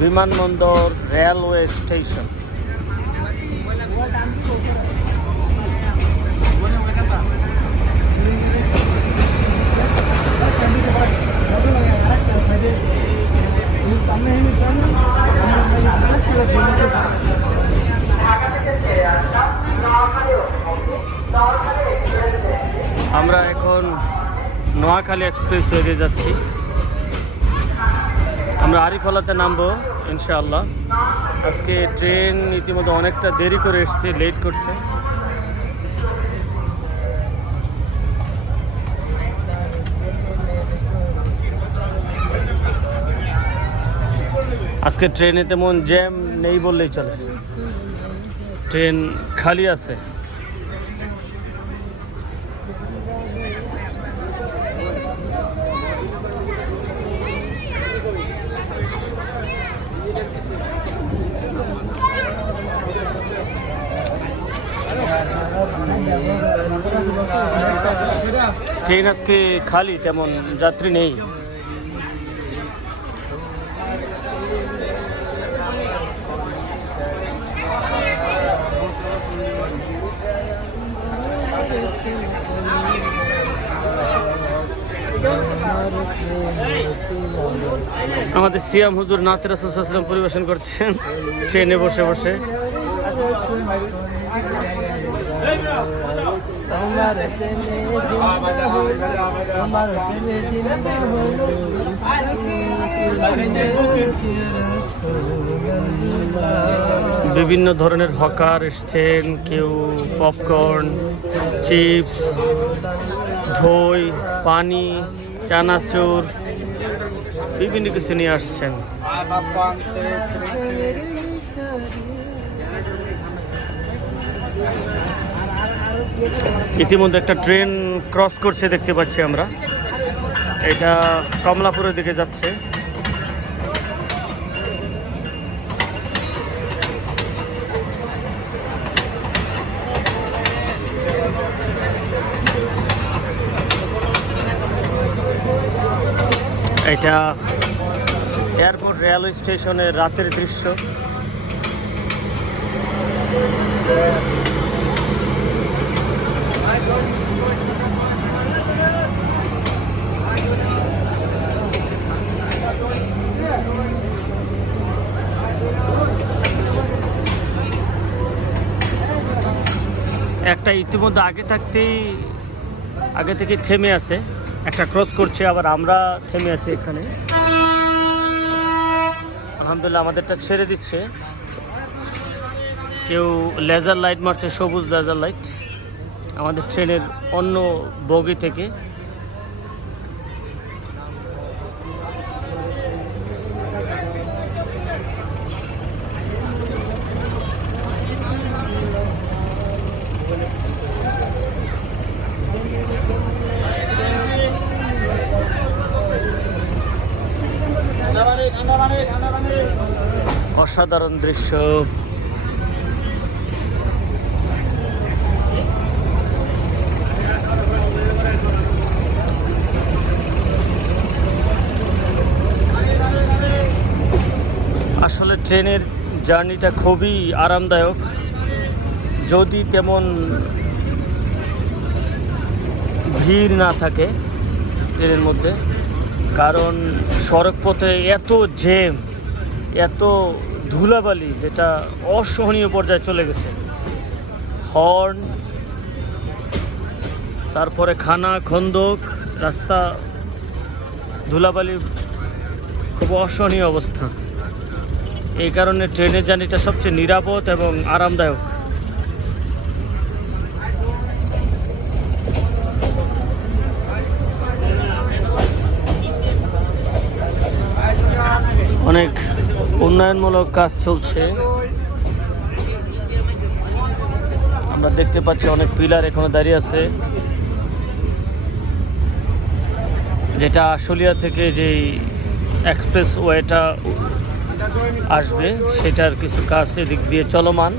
বিমানবন্দর railway station. আমরা এখন নোয়াখালী এক্সপ্রেস ওয়ে যাচ্ছি। আমরা আরিফলাতে নামবো, ইনশাআল্লাহ। আজকে ট্রেন ইতিমধ্যে অনেকটা দেরি করে এসছে, লেট করছে। আজকে ট্রেনে তেমন জ্যাম নেই বললেই চলে। ট্রেন খালি আছে। ট্রেন আজকে খালি, তেমন যাত্রী নেই। আমাদের সিয়াম হুজুর নাতের আসলাম পরিবেশন করছেন। ট্রেনে বসে বসে। আমার জিন্দা আমার জিন্দা বিভিন্ন ধরনের হকার এসছেন, কেউ পপকর্ন চিপস ধই পানি, চানাচুর, বিভিন্ন কিছু নিয়ে আসছেন। ইতিমধ্যে একটা ট্রেন ক্রস করছে দেখতে পাচ্ছি আমরা। এটা কমলাপুরের দিকে যাচ্ছে। এটা এয়ারপোর্ট রেলওয়ে স্টেশনের রাতের দৃশ্য। একটা ইতিমধ্যে আগে থাকতেই, আগে থেকে থেমে আছে। একটা ক্রস করছে, আবার আমরা থেমে আছি এখানে। আলহামদুলিল্লাহ, আমাদেরটা ছেড়ে দিচ্ছে। কেউ লেজার লাইট মারছে, সবুজ লেজার লাইট আমাদের ট্রেনের অন্য বগি থেকে। অসাধারণ দৃশ্য। আসলে ট্রেনের জার্নিটা খুবই আরামদায়ক। যদি তেমন ভিড় না থাকে ট্রেনের মধ্যে কারণ সড়ক পথে এত জ্যাম, এত ধুলাবালি যেটা অসহনীয় পর্যায়ে চলে গেছে। হর্ন, তারপরে খানা, খন্দক, রাস্তা ধুলাবালি খুব অসহনীয় অবস্থা। এই কারণে ট্রেনের জার্নিটা সবচেয়ে নিরাপদ এবং আরামদায়ক অনেক উন্নয়নমূলক কাজ চলছে। আমরা দেখতে পাচ্ছি অনেক পিলার এখানে দাঁড়িয়ে আছে। যেটা আশুলিয়া থেকে যেই এক্সপ্রেস ওয়েটা আসবে, সেটার কিছু কাজ এদিক দিয়ে চলমান।